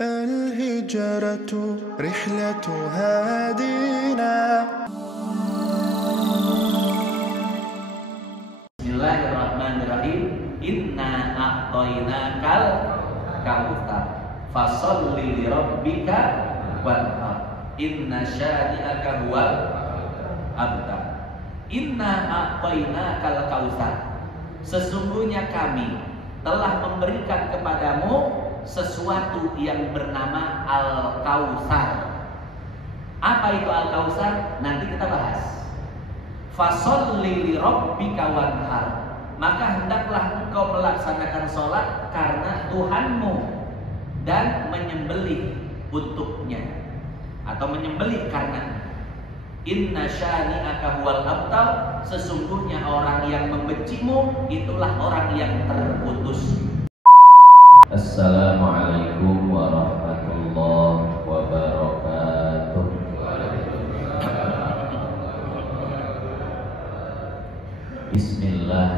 الهجرة رحلة هادينا. Bismillahirrahmanirrahim. Inna a'tainakal kautsar fasholli li rabbika wanhar. Inna syani'aka huwal abtar. Inna a'tainakal kautsar. Sesungguhnya kami telah memberikan kepadamu sesuatu yang bernama Al-Kautsar. Apa itu Al-Kautsar? Nanti kita bahas. Fasholli li rabbika wanhar. Maka hendaklah engkau melaksanakan sholat karena Tuhanmu dan menyembelih untuknya atau menyembelih karena. Inna syani'aka huwal abtar. Sesungguhnya orang yang membencimu itulah orang yang terputus. Assalamualaikum warahmatullahi wabarakatuh. Bismillah,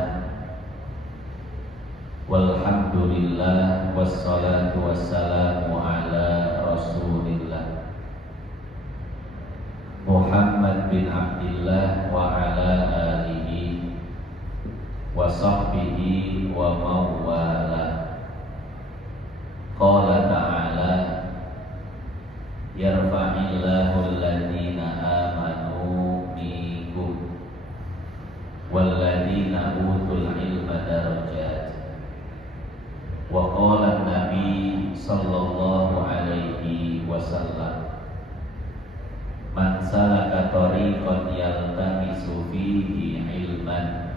walhamdulillah, wassalatu wassalamu ala rasulillah Muhammad bin Abdillah wa ala alihi wa sahbihi wa mawala. Qala ta'ala, yarfa'illahu alladhina amanu minkum walladhina utul ilma darajat. Wa qala Nabi sallallahu alaihi wasallam, man salaka tariqan yaltamisu fihi ilman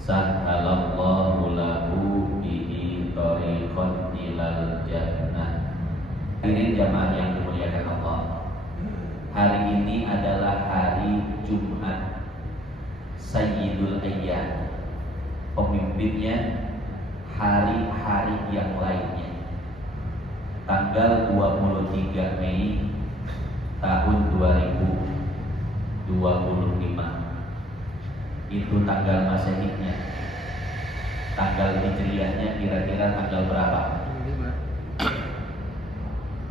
sahhalallahu lahu bihi tariqan ilal jannah. Hadirin jamaah yang dimuliakan Allah, hari ini adalah hari Jumat Sayyidul Ayyam, pemimpinnya hari-hari yang lainnya. Tanggal 23 Mei tahun 2025 itu tanggal Masehinya. Tanggal Hijriahnya kira-kira tanggal berapa?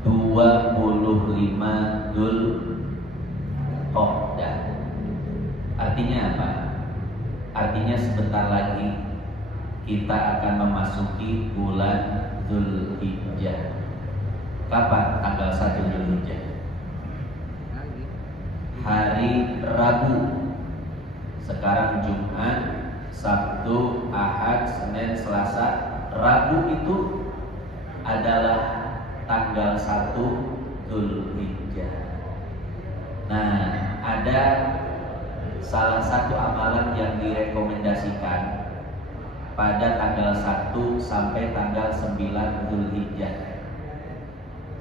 25 Dzulqa'dah. Artinya apa? Artinya sebentar lagi kita akan memasuki bulan Dzulhijjah. Kapan? Tanggal 1 Dzulhijjah. Hari Rabu. Sekarang Jumat, Sabtu, Ahad, Senin, Selasa. Rabu itu adalah tanggal 1 Dzulhijjah. Nah, ada salah satu amalan yang direkomendasikan pada tanggal 1 sampai tanggal 9 Dzulhijjah,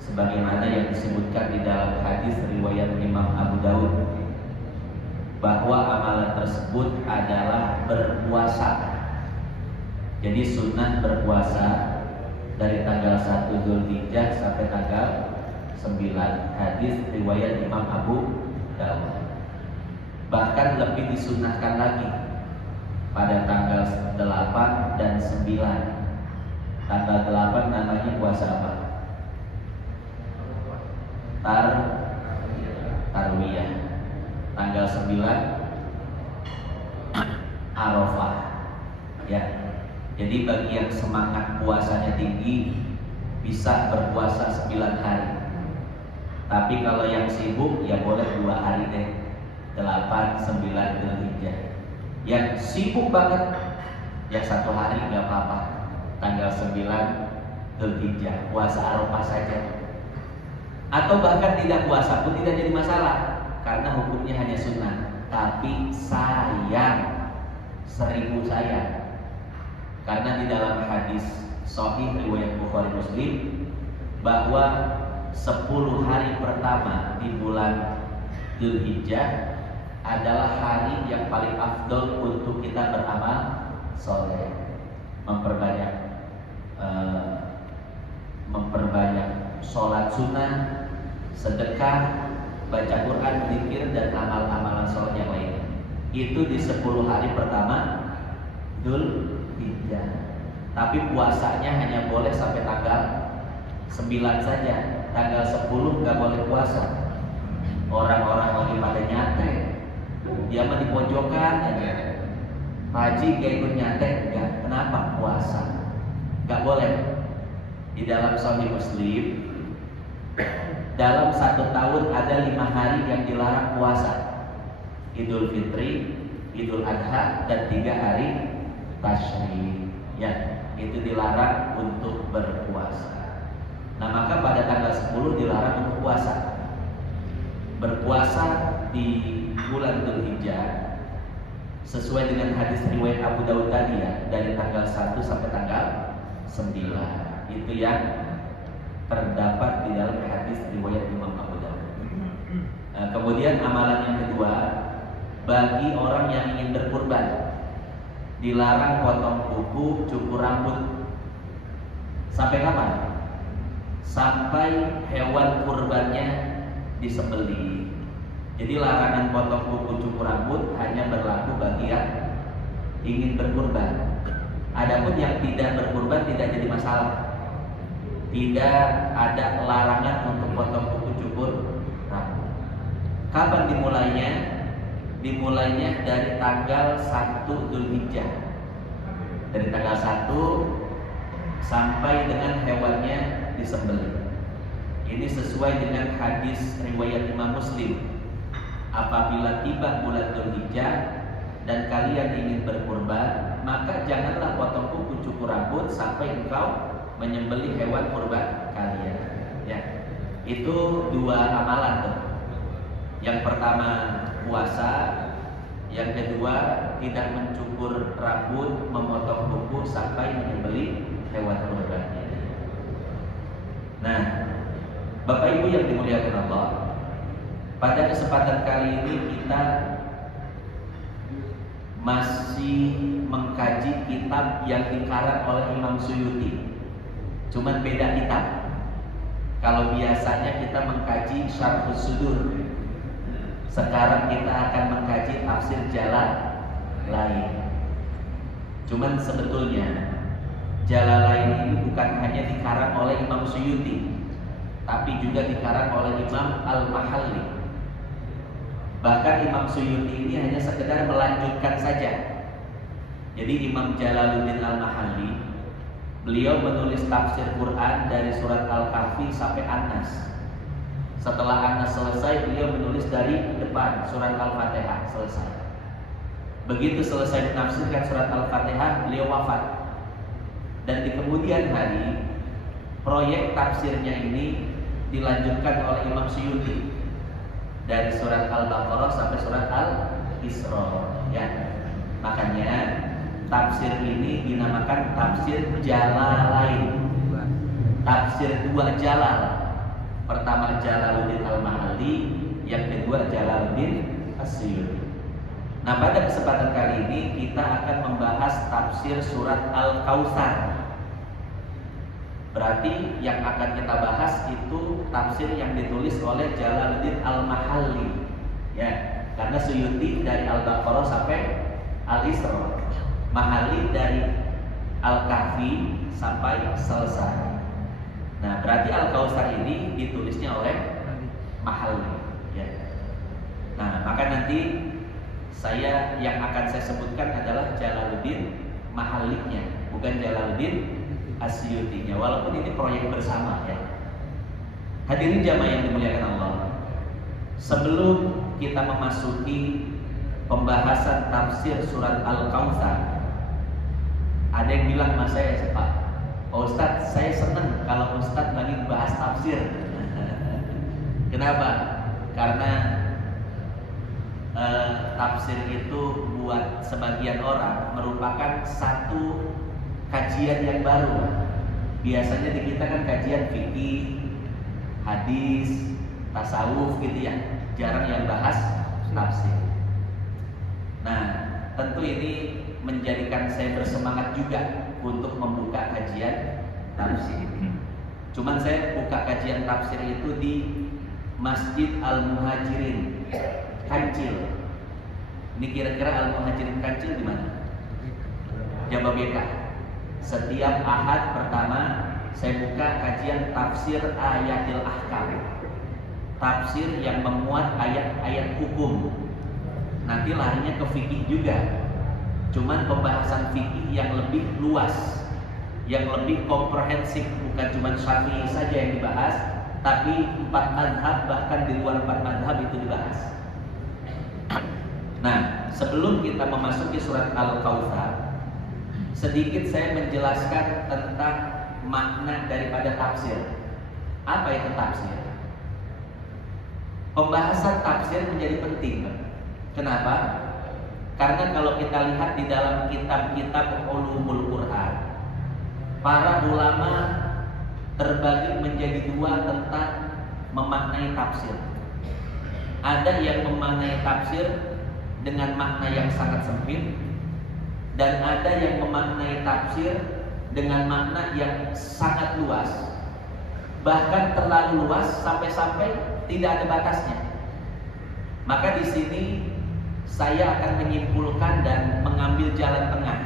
sebagaimana yang disebutkan di dalam hadis riwayat Imam Abu Daud, bahwa amalan tersebut adalah berpuasa. Jadi sunnah berpuasa dari tanggal 1 Dzulhijjah sampai tanggal 9. Hadis riwayat Imam Abu Daud. Bahkan lebih disunnahkan lagi pada tanggal 8 dan 9. Tanggal 8 namanya puasa apa? Tarwiyah. Tanggal 9 Arafah. Ya. Jadi bagi yang semangat puasanya tinggi bisa berpuasa 9 hari. Tapi kalau yang sibuk ya boleh 2 hari deh, 8, 9 Dzulhijjah. Yang sibuk banget ya 1 hari nggak apa-apa, tanggal 9 Dzulhijjah puasa Arafah saja. Atau bahkan tidak puasa pun tidak jadi masalah, karena hukumnya hanya sunnah. Tapi sayang, 1000 sayang, karena di dalam hadis sahih riwayat Bukhari Muslim bahwa 10 hari pertama di bulan Dzulhijjah adalah hari yang paling afdol untuk kita beramal soleh, memperbanyak sholat sunnah, sedekah, baca Quran, zikir, dan amal-amalan soleh yang lainnya. Itu di 10 hari pertama Dzulhijjah. Tapi puasanya hanya boleh sampai tanggal 9 saja, tanggal 10 nggak boleh puasa. Orang-orang lagi pada nyantai, dia mah di pojokan aja. Pak Haji gak ikut nyantai, enggak. Kenapa? Puasa. Nggak boleh. Di dalam Sahih Muslim, dalam 1 tahun ada 5 hari yang dilarang puasa. Idul Fitri, Idul Adha, dan 3 hari Tasyrik. Ya, itu dilarang untuk berpuasa. Nah, maka pada tanggal 10 dilarang untuk puasa. Berpuasa di bulan Dzulhijjah sesuai dengan hadis riwayat Abu Dawud tadi ya, dari tanggal 1 sampai tanggal 9. Itu yang terdapat di dalam hadis riwayat Imam Abu Dawud. Nah, kemudian amalan yang kedua, bagi orang yang ingin berkurban, dilarang potong kuku, cukur rambut. Sampai kapan? Sampai hewan kurbannya disembelih. Jadi larangan potong kuku, cukur rambut hanya berlaku bagi yang ingin berkurban. Adapun yang tidak berkurban tidak jadi masalah. Tidak ada larangan untuk potong kuku, cukur rambut. Kapan dimulainya? Dimulainya dari tanggal 1 Dzulhijjah. Dari tanggal 1 sampai dengan hewannya disembelih. Ini sesuai dengan hadis riwayat Imam Muslim. Apabila tiba bulan Dzulhijjah dan kalian ingin berkurban, maka janganlah potong kuku, cukur rambut sampai engkau menyembelih hewan kurban kalian. Ya, itu 2 amalan tuh. Yang pertama puasa, yang kedua tidak mencukur rambut, memotong kuku sampai menyembelih hewan kurbannya. Nah, Bapak Ibu yang dimuliakan Allah, pada kesempatan kali ini kita masih mengkaji kitab yang dikarang oleh Imam Suyuti. Cuman beda kitab. Kalau biasanya kita mengkaji Syarhus Sudur, sekarang kita akan mengkaji tafsir Jalalain. Cuman sebetulnya Jalalain ini bukan hanya dikarang oleh Imam Suyuti, tapi juga dikarang oleh Imam Al-Mahalli. Bahkan Imam Suyuti ini hanya sekedar melanjutkan saja. Jadi Imam Jalaluddin Al-Mahalli, beliau menulis tafsir Quran dari surat Al-Kahfi sampai An-Nas. Setelah An-Nas selesai, beliau menulis dari depan surat Al-Fatihah selesai. Begitu selesai menafsirkan surat Al-Fatihah, beliau wafat. Dan di kemudian hari, proyek tafsirnya ini dilanjutkan oleh Imam Suyuti dari surat Al-Baqarah sampai surat Al-Isra. Ya, makanya tafsir ini dinamakan tafsir Jalalain. Tafsir 2 Jalal. Pertama Jalaluddin Al-Mahalli, yang kedua Jalaluddin As-Suyuti. Nah, pada kesempatan kali ini kita akan membahas tafsir surat Al-Kautsar. Berarti yang akan kita bahas itu tafsir yang ditulis oleh Jalaluddin Al-Mahalli. Ya, karena Suyuti dari Al-Baqarah sampai Al-Isra, Mahalli dari Al-Kahfi sampai selesai. Nah, berarti Al-Kautsar ini ditulisnya oleh Mahalli. Ya. Nah, maka nanti yang akan saya sebutkan adalah Jalaluddin Mahallinya, bukan Jalaluddin As-Suyutinya. Walaupun ini proyek bersama ya. Hadirin jamaah yang dimuliakan Allah, sebelum kita memasuki pembahasan tafsir surat Al-Kautsar, ada yang bilang sama saya, Pak Ustadz, saya senang kalau Ustadz lagi bahas tafsir. Kenapa? Karena tafsir itu buat sebagian orang merupakan satu kajian yang baru. Biasanya di kita kan kajian fikih, hadis, tasawuf gitu ya, jarang yang bahas tafsir. Nah, tentu ini menjadikan saya bersemangat juga untuk membuka kajian tafsir. Cuman saya buka kajian tafsir itu di Masjid Al-Muhajirin Kancil. Ini kira-kira Al-Muhajirin Kancil di mana? Jababeka. Setiap Ahad pertama saya buka kajian tafsir ayatil ahkam, tafsir yang memuat ayat-ayat hukum. Nanti larinya ke fikih juga, cuman pembahasan fikih yang lebih luas, yang lebih komprehensif, bukan cuma Syafi'i saja yang dibahas, tapi 4 mazhab, bahkan di luar 4 mazhab itu dibahas. Nah, sebelum kita memasuki surat Al-Kautsar, sedikit saya menjelaskan tentang makna daripada tafsir. Apa itu tafsir? Pembahasan tafsir menjadi penting. Kenapa? Karena kalau kita lihat di dalam kitab-kitab ulumul Quran, para ulama terbagi menjadi 2 tentang memaknai tafsir. Ada yang memaknai tafsir dengan makna yang sangat sempit, dan ada yang memaknai tafsir dengan makna yang sangat luas, bahkan terlalu luas sampai-sampai tidak ada batasnya. Maka di sini saya akan menyimpulkan dan mengambil jalan tengah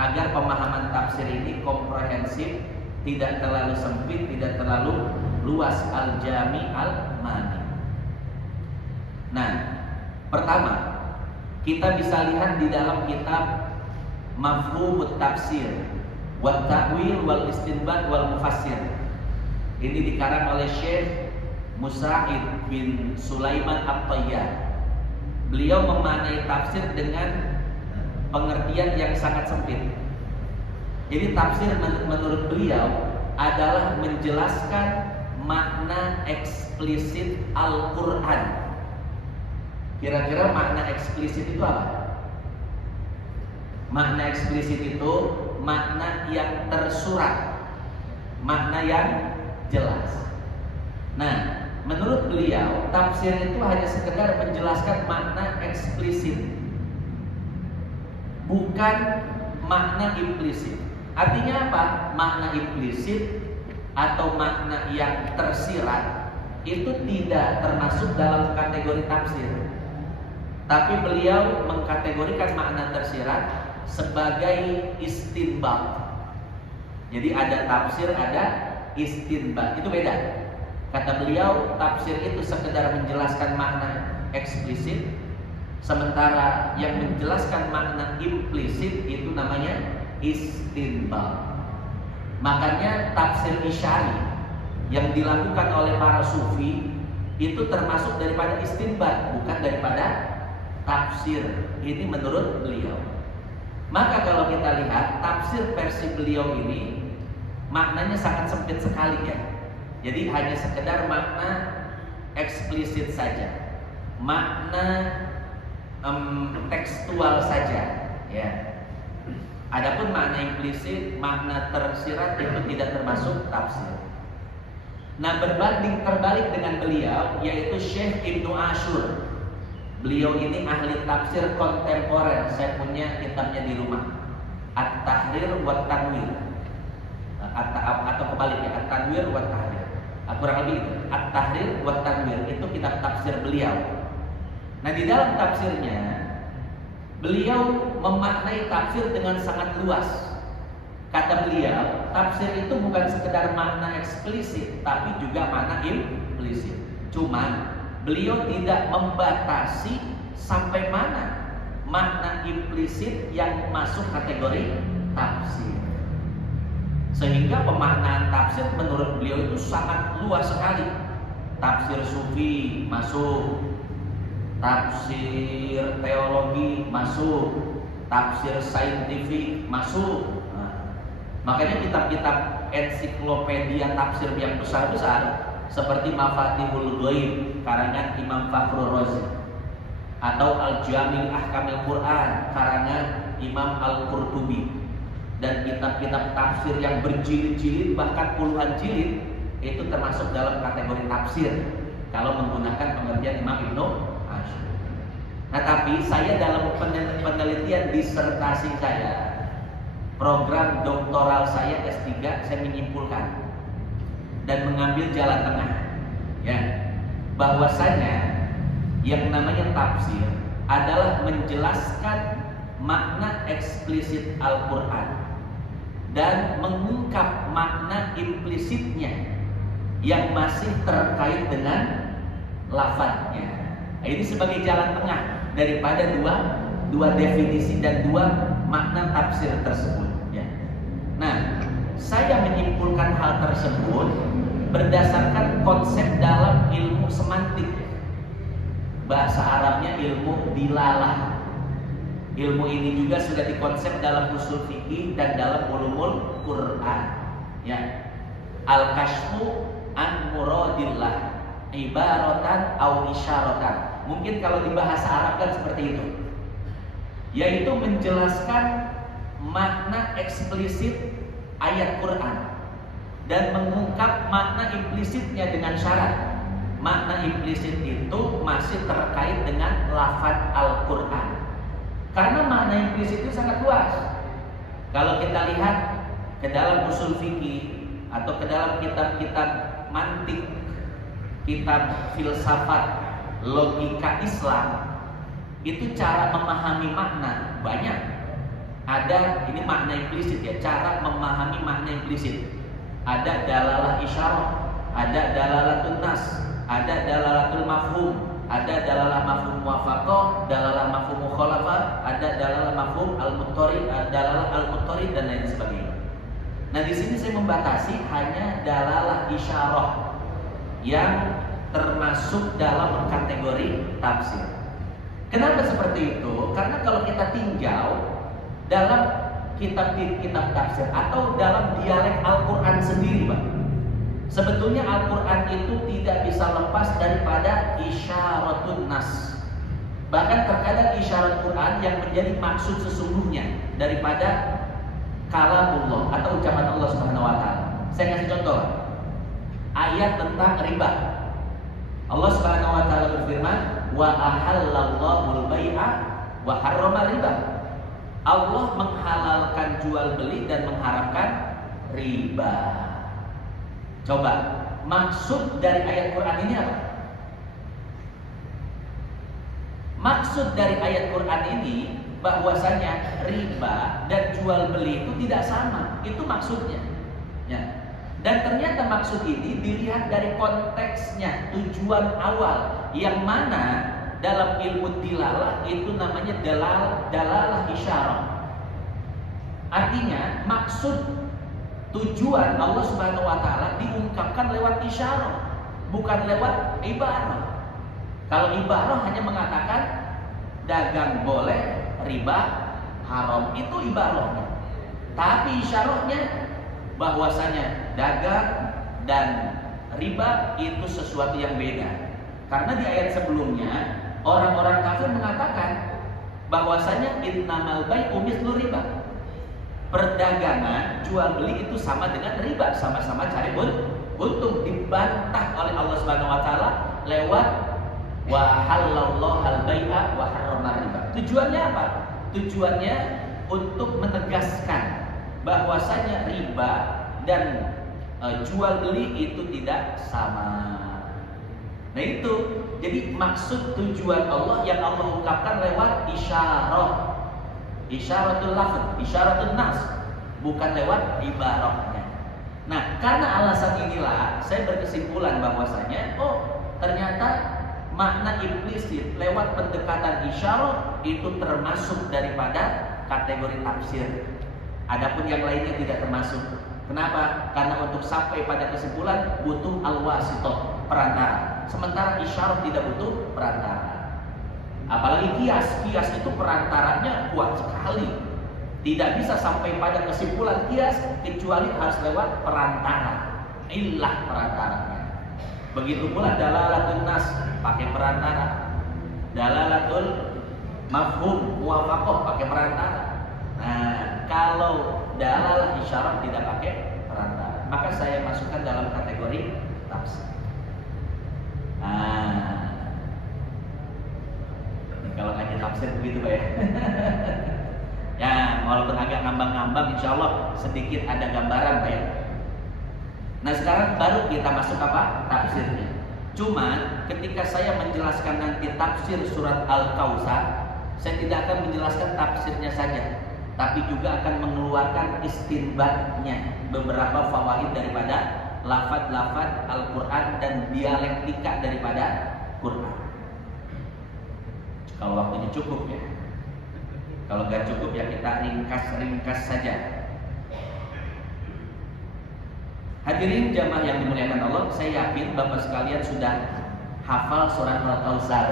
agar pemahaman tafsir ini komprehensif, tidak terlalu sempit, tidak terlalu luas, al-jami al-mani. Nah, pertama, kita bisa lihat di dalam kitab Mafhumut Tafsir wa Ta'wil wal Istinbat wal Mufassir. Ini dikarang oleh Syekh Musa'id bin Sulaiman At-Tayyar. Beliau memaknai tafsir dengan pengertian yang sangat sempit. Jadi tafsir menurut beliau adalah menjelaskan makna eksplisit Al-Quran. Kira-kira makna eksplisit itu apa? Makna eksplisit itu makna yang tersurat, makna yang jelas. Nah, menurut beliau tafsir itu hanya sekedar menjelaskan makna eksplisit, bukan makna implisit. Artinya apa? Makna implisit atau makna yang tersirat itu tidak termasuk dalam kategori tafsir. Tapi beliau mengkategorikan makna tersirat sebagai istinbat. Jadi ada tafsir, ada istinbat. Itu beda. Kata beliau, tafsir itu sekedar menjelaskan makna eksplisit, sementara yang menjelaskan makna implisit itu namanya istinbat. Makanya tafsir isyari yang dilakukan oleh para sufi itu termasuk daripada istinbat, bukan daripada tafsir. Ini menurut beliau. Maka kalau kita lihat tafsir versi beliau ini maknanya sangat sempit sekali ya. Jadi hanya sekedar makna eksplisit saja, makna tekstual saja ya. Adapun makna implisit, makna tersirat itu tidak termasuk tafsir. Nah, terbalik dengan beliau yaitu Syekh Ibnu Ashur. Beliau ini ahli tafsir kontemporer. Saya punya kitabnya di rumah, At-Tahrir wa Tanwir, atau kebaliknya At-Tanwir wa Tahrir. Kurang lebih itu At-Tahrir wa Tanwir, itu kitab tafsir beliau. Nah, di dalam tafsirnya beliau memaknai tafsir dengan sangat luas. Kata beliau, tafsir itu bukan sekedar makna eksplisit, tapi juga makna implisit. Cuman beliau tidak membatasi sampai mana makna implisit yang masuk kategori tafsir. Sehingga pemaknaan tafsir menurut beliau itu sangat luas sekali. Tafsir sufi masuk, tafsir teologi masuk, tafsir saintifik masuk. Makanya kitab-kitab ensiklopedia tafsir yang besar-besar seperti Mafatihul Ghaib karangan Imam Fakhrur Razi, atau Al-Jamil Ahkamil Quran karangan Imam Al-Qurtubi, dan kitab-kitab tafsir yang berjilid-jilid bahkan puluhan jilid itu termasuk dalam kategori tafsir kalau menggunakan pengertian Imam Ibnu Ashur. Nah, tapi saya dalam penelitian disertasi saya, program doktoral saya S3, saya menyimpulkan dan mengambil jalan tengah ya, bahwasanya yang namanya tafsir adalah menjelaskan makna eksplisit Al-Quran dan mengungkap makna implisitnya yang masih terkait dengan lafadznya. Ini sebagai jalan tengah daripada dua definisi dan dua makna tafsir tersebut. Ya. Nah, saya menyimpulkan hal tersebut berdasarkan konsep dalam ilmu semantik. Bahasa Arabnya ilmu dilalah. Ilmu ini juga sudah dikonsep dalam usul fikih dan dalam ulumul Quran. Ya. Al-kashfu an muradillah ibaratan au isyaratan. Mungkin kalau di bahasa Arab kan seperti itu. Yaitu menjelaskan makna eksplisit ayat Quran dan mengungkap makna implisitnya dengan syarat. Makna implisit itu masih terkait dengan lafaz Al-Quran. Karena makna implisit itu sangat luas. Kalau kita lihat ke dalam usul fikih atau ke dalam kitab-kitab mantik, kitab filsafat, logika Islam, itu cara memahami makna banyak. Ada ini makna implisit ya, cara memahami makna implisit. Ada dalalah isyarah, ada dalalatul nas, ada dalalatul mafhum, ada dalalah mafhum muwafaqah, dalalah mafhum mukhalafah, ada dalalah mafhum al-muttarid, dalalah al-muttarid dan lain sebagainya. Nah, di sini saya membatasi hanya dalalah isyarah yang termasuk dalam kategori tafsir. Kenapa seperti itu? Karena kalau kita tinjau dalam kitab-kitab tafsir atau dalam dialek Al-Quran sendiri, Pak, sebetulnya Al-Quran itu tidak bisa lepas daripada isyaratun nas. Bahkan terkadang isyarat Quran yang menjadi maksud sesungguhnya daripada kalamullah atau ucapan Allah Subhanahu wa taala. Saya kasih contoh. Ayat tentang riba. Allah Subhanahu wa taala berfirman, "Wa ahallallahu al-bai'a wa harrama riba." Allah menghalalkan jual beli dan mengharamkan riba. Coba, maksud dari ayat Quran ini apa? Maksud dari ayat Quran ini bahwasanya riba dan jual beli itu tidak sama. Itu maksudnya. Ya. Dan ternyata maksud ini dilihat dari konteksnya, tujuan awal, yang mana dalam ilmu dilalah itu namanya dalalah isyarah. Artinya maksud tujuan Allah Subhanahu wa taala diungkapkan lewat isyarah, bukan lewat ibarah. Kalau ibarah hanya mengatakan dagang boleh, riba haram, itu ibarahnya. Tapi isyarahnya bahwasanya dagang dan riba itu sesuatu yang beda. Karena di ayat sebelumnya orang-orang kafir mengatakan bahwasanya innamal bai'u mithlu riba. Perdagangan jual beli itu sama dengan riba, sama-sama cari untung. Dibantah oleh Allah Subhanahu wa taala lewat wa halallahu al-bai'a wa harrama riba. Tujuannya apa? Tujuannya untuk menegaskan bahwasanya riba dan jual beli itu tidak sama. Nah itu, jadi maksud tujuan Allah yang Allah ungkapkan lewat isyarah, isyaratul lafz, isyaratul nas, bukan lewat ibarahnya. Nah, karena alasan inilah saya berkesimpulan bahwasanya ternyata makna implisit lewat pendekatan isyarah itu termasuk daripada kategori tafsir. Adapun yang lainnya tidak termasuk. Kenapa? Karena untuk sampai pada kesimpulan butuh al-wasithah, perantara. Sementara isyarah tidak butuh perantara. Apalagi kias itu perantaranya kuat sekali. Tidak bisa sampai pada kesimpulan kias kecuali harus lewat perantara. Illah perantaranya. Begitu pula dalalatul nas pakai perantara. Dalalatul mafhum muwafaqah pakai perantara. Nah, kalau dalalah isyarah tidak pakai perantara, maka saya masukkan dalam kategori tafsir. Nah, kalau ngaji tafsir begitu Pak ya. Ya, walaupun agak ngambang-ngambang, insya Allah sedikit ada gambaran Pak ya. Nah, sekarang baru kita masuk apa? Tafsirnya. Cuman ketika saya menjelaskan nanti tafsir surat Al-Kautsar, saya tidak akan menjelaskan tafsirnya saja, tapi juga akan mengeluarkan istinbatnya, beberapa fawaid daripada lafaz-lafaz Al-Quran dan dialektika daripada Quran. Kalau waktunya cukup ya. Kalau nggak cukup ya kita ringkas saja. Hadirin jamaah yang dimuliakan Allah, saya yakin Bapak sekalian sudah hafal surat Al-Kautsar.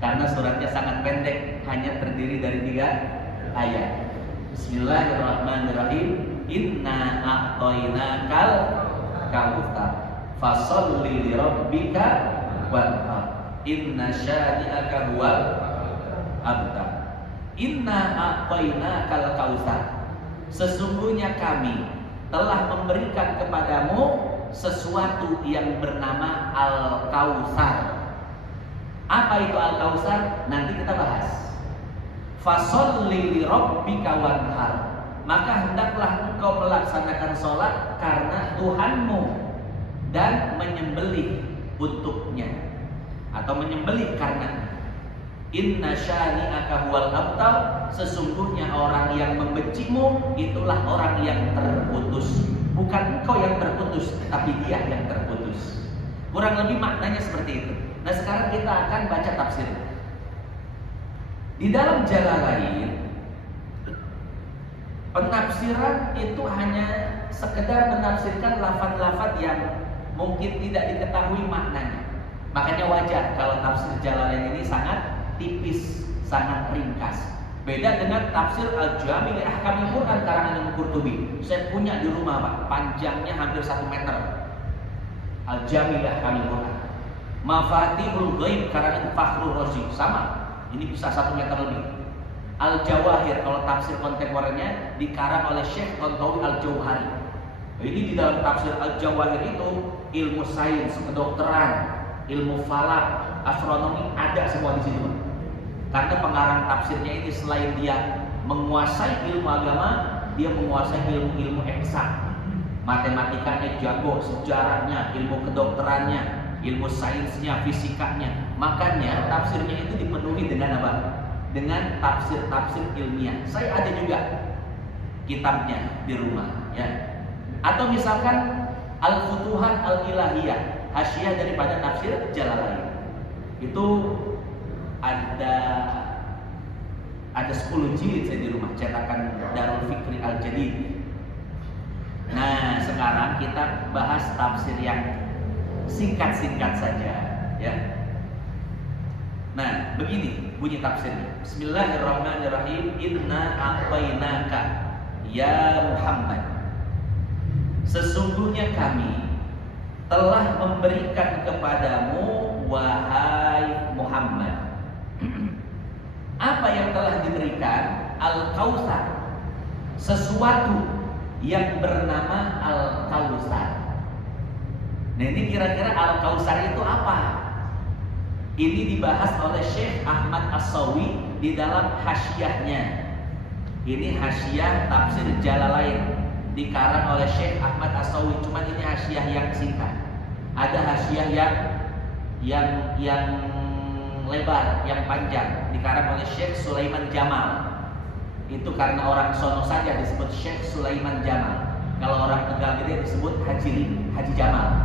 Karena suratnya sangat pendek, hanya terdiri dari 3 ayat. Bismillahirrahmanirrahim. Inna a'tainakal kautsar fasholli lirabbika wanhar inna syani'aka huwal abtar. Inna a'tainakal kautsar, sesungguhnya kami telah memberikan kepadamu sesuatu yang bernama Al-Kautsar. Apa itu Al-Kautsar? Nanti kita bahas. Fasholli lirabbika wanhar, maka hendaklah engkau melaksanakan sholat karena Tuhanmu dan menyembelih untuknya atau menyembelih karena. Inna syani'aka huwal abtar, sesungguhnya orang yang membencimu itulah orang yang terputus. Bukan engkau yang terputus, tapi dia yang terputus. Kurang lebih maknanya seperti itu. Nah sekarang kita akan baca tafsir. Di dalam Jalalain, penafsiran itu hanya sekedar menafsirkan lafaz-lafaz yang mungkin tidak diketahui maknanya. Makanya wajar kalau tafsir Jalalain ini sangat tipis, sangat ringkas. Beda dengan tafsir Al-Jami' li Ahkamil Quran karangan Imam Qurtubi. Saya punya di rumah Pak, panjangnya hampir 1 meter. Al-Jami' li Ahkamil Quran. Mafatihul Ghaib karangan Fakhrur Razi, sama. Ini bisa 1 meter lebih. Al-Jawahir kalau tafsir kontemporer,nya dikarang oleh Syekh Tontowi Al-Jauhari. Ini di dalam tafsir Al-Jawahir itu ilmu sains, kedokteran, ilmu falak, astronomi ada semua di situ. Karena pengarang tafsirnya ini selain dia menguasai ilmu agama, dia menguasai ilmu-ilmu eksak. Matematikanya jago, sejarahnya, ilmu kedokterannya, ilmu sainsnya, fisikanya. Makanya tafsirnya itu dipenuhi dengan apa? Dengan tafsir-tafsir ilmiah. Saya ada juga kitabnya di rumah, ya. Atau misalkan Al-Futuhat Al-Ilahiyah, hasyiah daripada tafsir Jalalain. Itu ada 10 jilid saya di rumah, cetakan Darul Fikri Al-Jadid. Nah, sekarang kita bahas tafsir yang singkat-singkat saja, ya. Nah, begini bunyi tafsirnya. Bismillahirrahmanirrahim. Inna a'tainaka ya Muhammad, sesungguhnya kami telah memberikan kepadamu wahai Muhammad. Apa yang telah diberikan? Al-Kautsar, sesuatu yang bernama Al-Kautsar. Nah ini kira-kira Al-Kautsar itu apa? Ini dibahas oleh Syekh Ahmad As-Sawi di dalam hasyiahnya. Ini hasyiah tafsir Jalalain dikarang oleh Syekh Ahmad As-Sawi. Cuma ini hasyiah yang singkat. Ada hasyiah yang lebar, yang panjang, dikarang oleh Syekh Sulaiman Jamal. Itu karena orang sono saja disebut Syekh Sulaiman Jamal. Kalau orang Tegal Gede disebut Haji Jamal.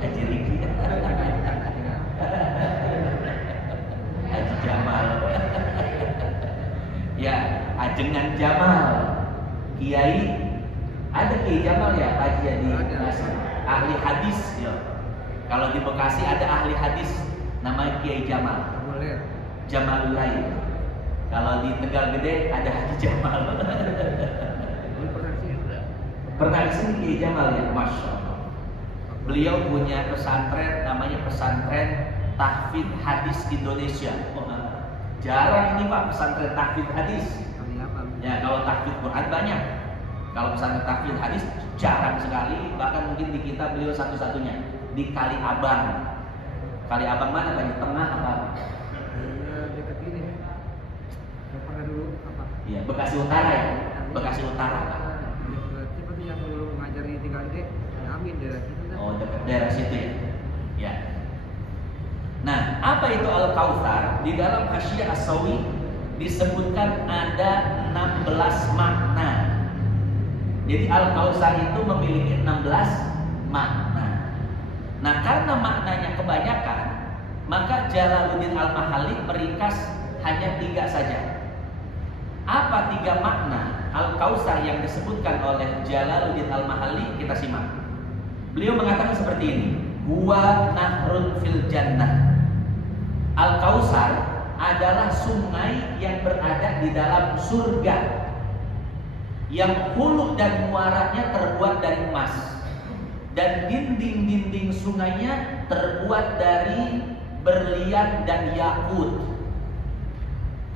Haji Riki. Haji Jamal. Ya, Ajengan Jamal. Kiai, ada Kiai Jamal ya, Haji di ahli hadis ya. Kalau di Bekasi ada ahli hadis namanya Kiai Jamal. Jamalul Lain. Kalau di Tegal Gede ada Haji Jamal. Pernah di sini Kiai Jamal ya, Masya Allah. Beliau punya pesantren namanya Pesantren Tahfidz Hadis Indonesia. Jarang ini Pak pesantren tahfidz hadis. Ya kalau tahfidz Quran banyak. Kalau pesantren tahfidz hadis jarang sekali. Bahkan mungkin di kita beliau satu-satunya di Kali Abang. Kali Abang mana Pak? Tengah apa? Dekat ini. Yang pernah dulu apa? Iya Bekasi Utara ya. Bekasi Utara Pak. Seperti yang dulu ngajar di Tegal Gede, Amin daerah situ. Oh dekat daerah situ ya. Ya. Nah, apa itu Al-Kautsar? Di dalam Hasyiah As-Sawi disebutkan ada 16 makna. Jadi Al-Kautsar itu memiliki 16 makna. Nah, karena maknanya kebanyakan, maka Jalaluddin Al-Mahalli meringkas hanya 3 saja. Apa 3 makna Al-Kautsar yang disebutkan oleh Jalaluddin Al-Mahalli? Kita simak. Beliau mengatakan seperti ini, huwa nahrun fil jannah. Al-Kautsar adalah sungai yang berada di dalam surga, yang hulu dan muaranya terbuat dari emas, dan dinding-dinding sungainya terbuat dari berlian dan yakut.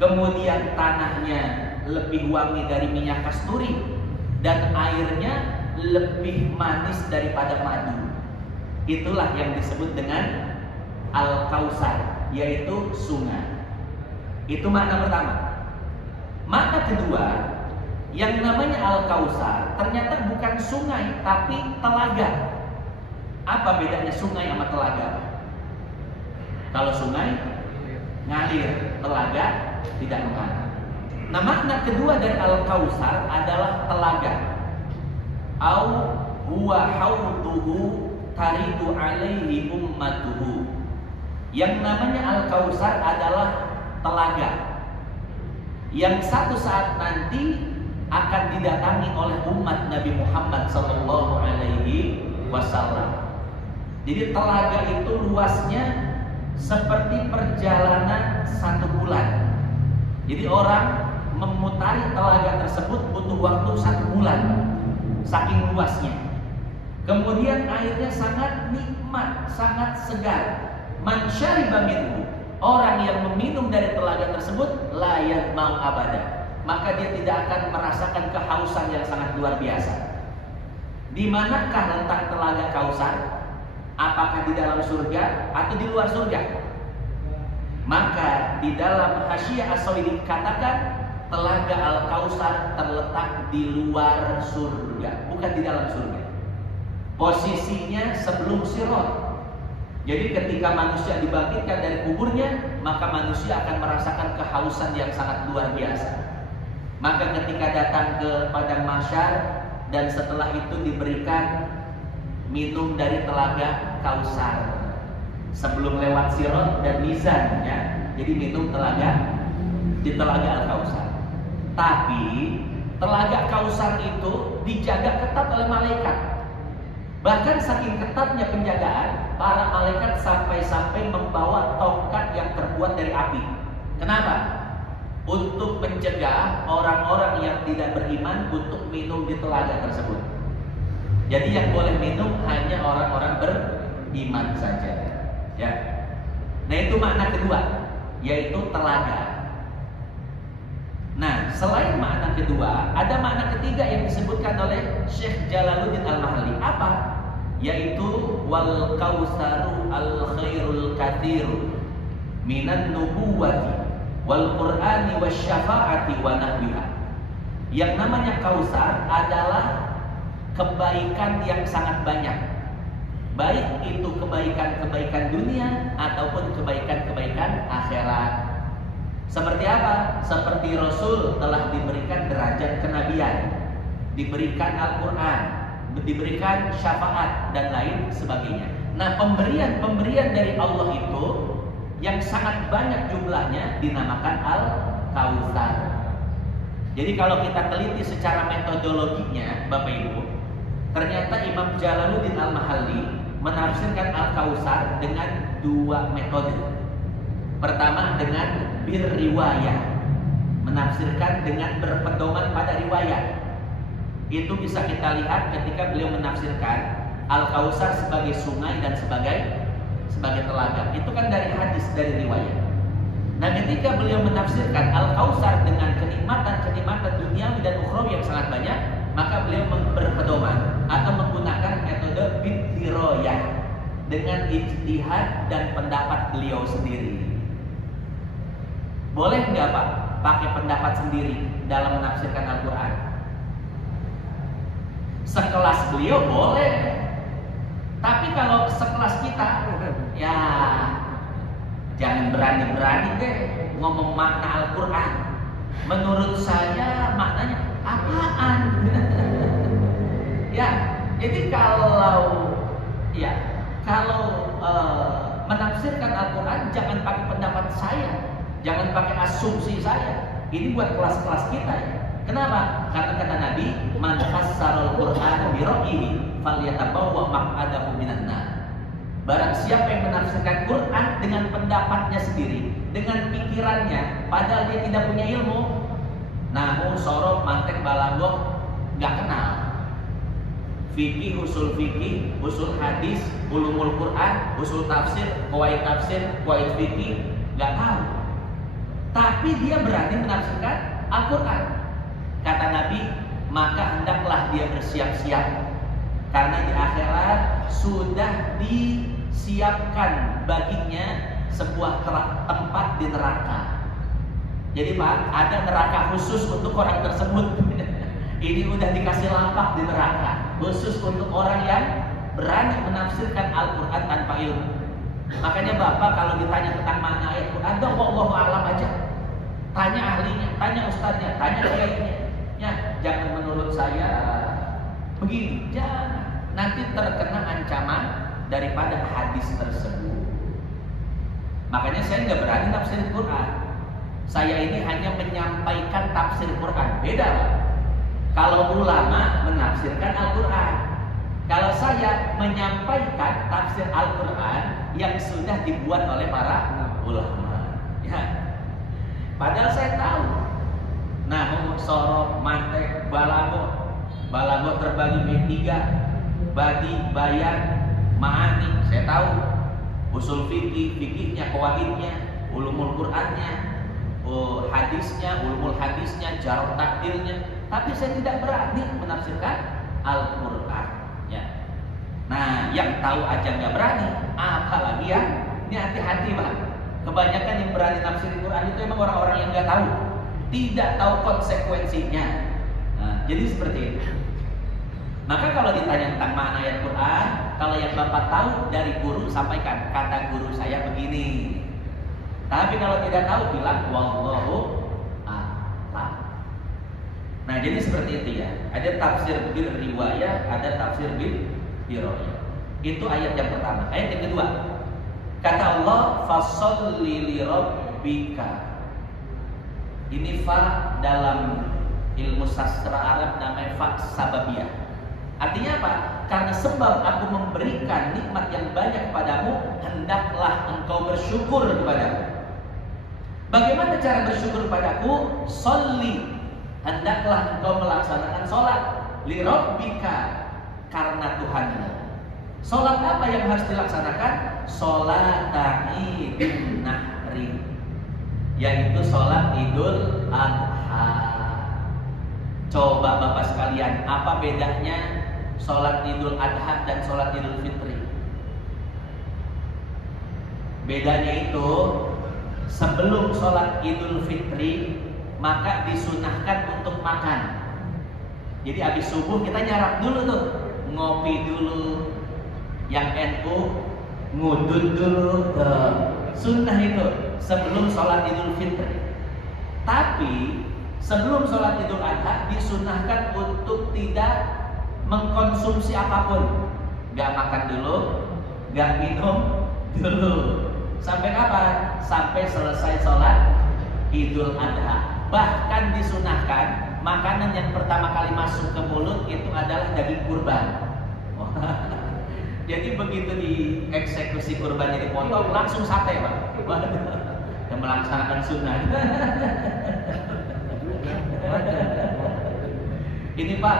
Kemudian tanahnya lebih wangi dari minyak kasturi, dan airnya lebih manis daripada madu. Itulah yang disebut dengan Al-Kautsar, yaitu sungai. Itu makna pertama. Makna kedua, yang namanya Al-Kautsar ternyata bukan sungai tapi telaga. Apa bedanya sungai sama telaga? Kalau sungai ngalir, telaga tidak mengalir. Nah, makna kedua dari Al-Kautsar adalah telaga. Au huwa hauduhu taridu alaihi ummatuhu. Yang namanya Al-Kautsar adalah telaga yang satu saat nanti akan didatangi oleh umat Nabi Muhammad sallallahu alaihi wasallam. Jadi telaga itu luasnya seperti perjalanan 1 bulan. Jadi orang memutari telaga tersebut butuh waktu 1 bulan, saking luasnya. Kemudian airnya sangat nikmat, sangat segar. Man syariba minhu, orang yang meminum dari telaga tersebut la yadmau abada, maka dia tidak akan merasakan kehausan yang sangat luar biasa. Di manakah letak telaga Kautsar? Apakah di dalam surga atau di luar surga? Maka di dalam Hasyiah As-Sawi dikatakan telaga Al-Kautsar terletak di luar surga, bukan di dalam surga. Posisinya sebelum Sirat. Jadi ketika manusia dibangkitkan dari kuburnya, maka manusia akan merasakan kehausan yang sangat luar biasa. Maka ketika datang ke padang mahsyar dan setelah itu diberikan minum dari telaga Kautsar sebelum lewat Sirat dan Mizan, ya. Jadi minum di telaga Al-Kautsar. Tapi telaga Kautsar itu dijaga ketat oleh malaikat. Bahkan saking ketatnya penjagaan, para malaikat sampai-sampai membawa tongkat yang terbuat dari api. Kenapa? Untuk mencegah orang-orang yang tidak beriman untuk minum di telaga tersebut. Jadi yang boleh minum hanya orang-orang beriman saja. Ya. Nah, itu makna kedua, yaitu telaga. Nah, selain makna kedua, ada makna ketiga yang disebutkan oleh Syekh Jalaluddin Al-Mahalli. Apa? Yaitu wal kautsaru al khairul katsir minan nubuwati wal qur'ani wasyafaati wa nahwiha. Yang namanya Kautsar adalah kebaikan yang sangat banyak, baik itu kebaikan-kebaikan dunia ataupun kebaikan-kebaikan akhirat. Seperti apa? Seperti Rasul telah diberikan derajat kenabian, diberikan Al-Quran, diberikan syafaat dan lain sebagainya. Nah, pemberian dari Allah itu yang sangat banyak jumlahnya dinamakan Al-Kautsar. Jadi kalau kita teliti secara metodologinya, Bapak Ibu, ternyata Imam Jalaluddin Al-Mahalli menafsirkan Al-Kautsar dengan 2 metode. Pertama dengan birriwayah, menafsirkan dengan berpedoman pada riwayat. Itu bisa kita lihat ketika beliau menafsirkan Al-Kautsar sebagai sungai dan sebagai telaga. Itu kan dari hadis, dari riwayat. Nah, ketika beliau menafsirkan Al-Kautsar dengan kenikmatan duniawi dan ukhrawi yang sangat banyak, maka beliau berpedoman atau menggunakan metode biddiroyah dengan ijtihad dan pendapat beliau sendiri. Boleh nggak Pak pakai pendapat sendiri dalam menafsirkan Al-Quran? Sekelas beliau boleh, tapi kalau sekelas kita, ya jangan berani-berani deh ngomong makna Al-Quran. Menurut saya maknanya apaan? Ya, jadi kalau menafsirkan Al-Quran jangan pakai pendapat saya, jangan pakai asumsi saya. Ini buat kelas-kelas kita ya. Kenapa? Karena kata Nabi, man fassarul Qur'an bi ra'yihi falyatabawwa maq'adahu minan nar. Barang siapa yang menafsirkan Quran dengan pendapatnya sendiri, dengan pikirannya, padahal dia tidak punya ilmu, namun sorok, mantek, balagoh, nggak kenal. Fikih, usul hadis, ulumul Quran, usul tafsir, qawaid fikih, nggak tahu. Tapi dia berani menafsirkan Al-Quran. Kata Nabi, maka hendaklah dia bersiap-siap, karena di akhirat sudah disiapkan baginya sebuah tempat di neraka. Jadi Pak, ada neraka khusus untuk orang tersebut. Ini udah dikasih lapak di neraka khusus untuk orang yang berani menafsirkan Al-Quran tanpa ilmu. Makanya Bapak kalau ditanya tentang makna ayat Quran, wallahu alam aja. Tanya ahlinya, tanya ustadznya, tanya kiainya. Ya, jangan menurut saya begini, jangan. Nanti terkena ancaman daripada hadis tersebut. Makanya saya nggak berani tafsir Quran. Saya ini hanya menyampaikan tafsir Quran. Beda Pak. Kalau ulama menafsirkan Al-Quran, kalau saya menyampaikan tafsir Al-Quran yang sudah dibuat oleh para ulama. Ya. Padahal saya tahu. Nah, sorok, mantek, balago terbagi menjadi 3, badi, bayan, ma'ani. Saya tahu. Usul fikihnya, qawaidnya, ulumul Qur'annya, hadisnya, ulumul hadisnya, jarh takdilnya. Tapi saya tidak berani menafsirkan Al-Quran. Ya. Nah, yang tahu aja nggak berani, apalagi ya? Ini hati-hati Pak. Kebanyakan yang berani nafsirin Quran itu emang orang-orang yang nggak tahu, tidak tahu konsekuensinya. Nah, jadi seperti itu. Maka kalau ditanya tentang makna ayat Quran, kalau yang Bapak tahu dari guru, sampaikan, kata guru saya begini. Tapi kalau tidak tahu, bilang wallahu a'lam. Nah, jadi seperti itu ya. Ada tafsir bil riwayah, ada tafsir bil dirayah. Itu ayat yang pertama. Ayat yang kedua, kata Allah, fasholli li rabbika. Ini fa dalam ilmu sastra Arab namanya fa sababiyah. Artinya apa? Karena sebab aku memberikan nikmat yang banyak padamu, hendaklah engkau bersyukur kepadaku. Bagaimana cara bersyukur padaku? Sholli, hendaklah engkau melaksanakan sholat li rabbika, karena Tuhanmu. Sholat apa yang harus dilaksanakan? Sholat Idul Nahri, yaitu sholat Idul Adha. Coba Bapak sekalian, apa bedanya sholat Idul Adha dan sholat Idul Fitri? Bedanya itu, sebelum sholat Idul Fitri maka disunahkan untuk makan. Jadi habis subuh kita nyarap dulu tuh, ngopi dulu. Yang NU ngudut dulu, sunnah itu sebelum sholat Idul Fitri. Tapi sebelum sholat Idul Adha disunahkan untuk tidak mengkonsumsi apapun. Gak makan dulu, gak minum dulu. Sampai kapan? Sampai selesai sholat Idul Adha. Bahkan disunahkan makanan yang pertama kali masuk ke mulut itu adalah daging kurban. Jadi begitu dieksekusi kurbannya dipotong, langsung sate Pak. Yang melaksanakan sunnah. Ini Pak,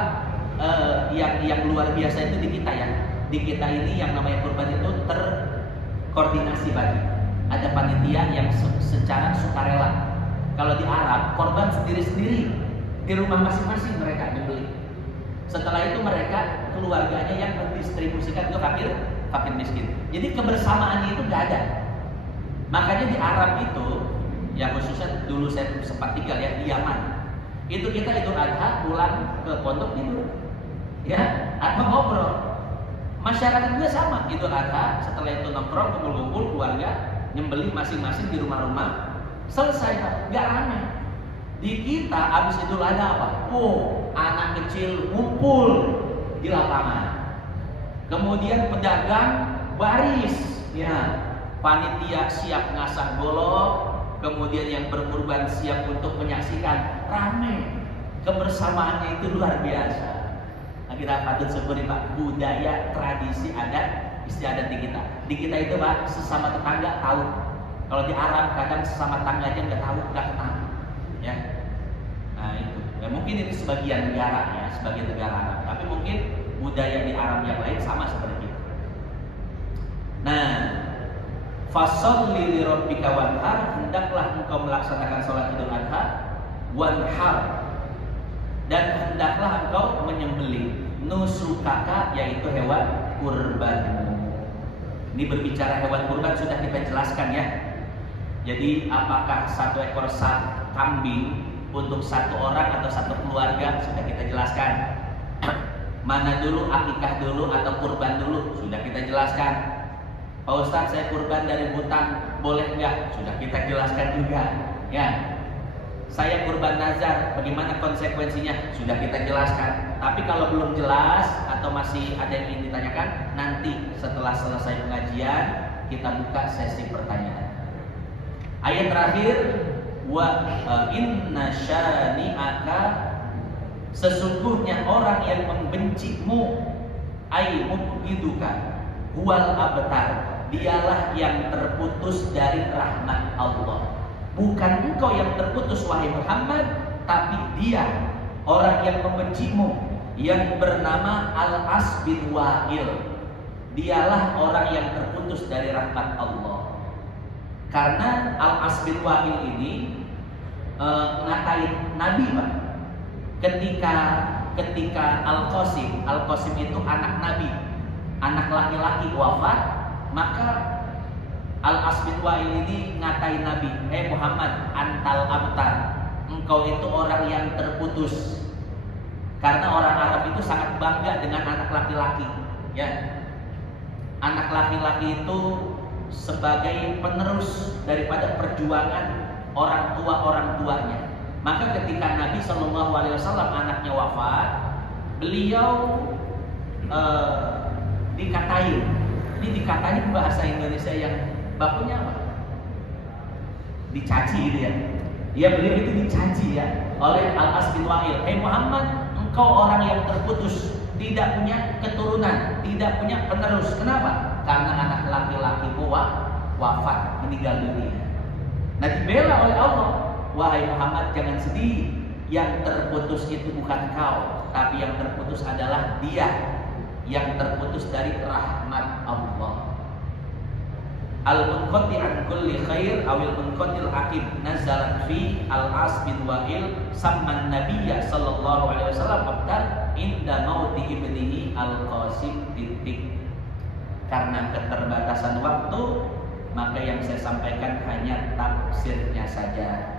yang luar biasa itu di kita ya. Di kita ini yang namanya kurban itu terkoordinasi bagi. Ada panitia yang secara sukarela. Kalau di Arab, korban sendiri-sendiri di rumah masing-masing mereka membeli. Setelah itu mereka keluarganya yang mendistribusikan ke fakir miskin. Jadi kebersamaan itu nggak ada. Makanya di Arab itu, ya khususnya dulu saya sempat tinggal ya di Yaman. Itu kita Idul Adha pulang ke pondok tidur, ya, atau ngobrol. Masyarakat juga sama, Idul Adha setelah itu nongkrong, kumpul-kumpul keluarga, nyembelih masing-masing di rumah-rumah. Selesai Pak, nggak ramai. Di kita habis Idul Adha apa? Oh, anak kecil ngumpul di lapangan. Kemudian pedagang baris, ya. Panitia siap ngasah golok, kemudian yang berkurban siap untuk menyaksikan. Rame. Kebersamaannya itu luar biasa. Nah, kita patut syukuri Pak, budaya, tradisi, adat, istiadat di kita. Di kita itu Pak, sesama tetangga tahu. Kalau di Arab kadang sesama tetangganya nggak tahu, nggak kenal. Ya. Nah itu. Ya, mungkin itu sebagian negara ya, sebagian negara Arab. Tapi mungkin budaya di Arab yang lain sama seperti itu. Nah, fasholli li rabbika wanhar, hendaklah engkau melaksanakan sholat Idul Adha, wanhar, dan hendaklah engkau menyembelih nusukaka, yaitu hewan kurbanmu. Ini berbicara hewan kurban sudah kita jelaskan ya. Jadi apakah 1 ekor kambing untuk 1 orang atau 1 keluarga sudah kita jelaskan. Mana dulu, akikah dulu atau kurban dulu sudah kita jelaskan. Pak Ustadz, saya kurban dari hutang, boleh nggak? Sudah kita jelaskan juga. Ya, saya kurban nazar, bagaimana konsekuensinya? Sudah kita jelaskan. Tapi kalau belum jelas atau masih ada yang ingin ditanyakan, nanti setelah selesai pengajian kita buka sesi pertanyaan. Ayat terakhir, wa inna syani'aka, sesungguhnya orang yang membencimu, ay mubghiduka, huwal abtar, dialah yang terputus dari rahmat Allah. Bukan engkau yang terputus wahai Muhammad, tapi dia orang yang membencimu, yang bernama Al-As bin Wa'il. Dialah orang yang terputus dari rahmat Allah. Karena Al-As bin Wa'il ini ngatain Nabi Pak. Ketika Al-Qasim itu anak Nabi, anak laki-laki wafat, maka Al-As bin Wa'il ini ngatain Nabi, Muhammad, antal abtar, engkau itu orang yang terputus. Karena orang Arab itu sangat bangga dengan anak laki-laki, ya. Anak laki-laki itu sebagai penerus daripada perjuangan orang tuanya. Maka ketika Nabi Shallallahu Alaihi Wasallam anaknya wafat, beliau dikatain bahasa Indonesia yang bakunya apa? Dicaci gitu ya. Ya, beliau itu dicaci ya oleh Al-As bin Wa'il. Muhammad, engkau orang yang terputus, tidak punya keturunan, tidak punya penerus. Kenapa? Karena anak laki-lakimu wafat, meninggal dunia. Nah, dibela oleh Allah. Wahai Muhammad, jangan sedih. Yang terputus itu bukan kau, tapi yang terputus adalah dia, yang terputus dari rahmat Allah. Al-munqati an kulli khair awil munqatil aqib nazalat fi Al-As bin Wa'il samman nabiyya sallallahu alaihi wasallam abdar inda mauti ibnihi Al-Qasim titik. Karena keterbatasan waktu, maka yang saya sampaikan hanya tafsirnya saja.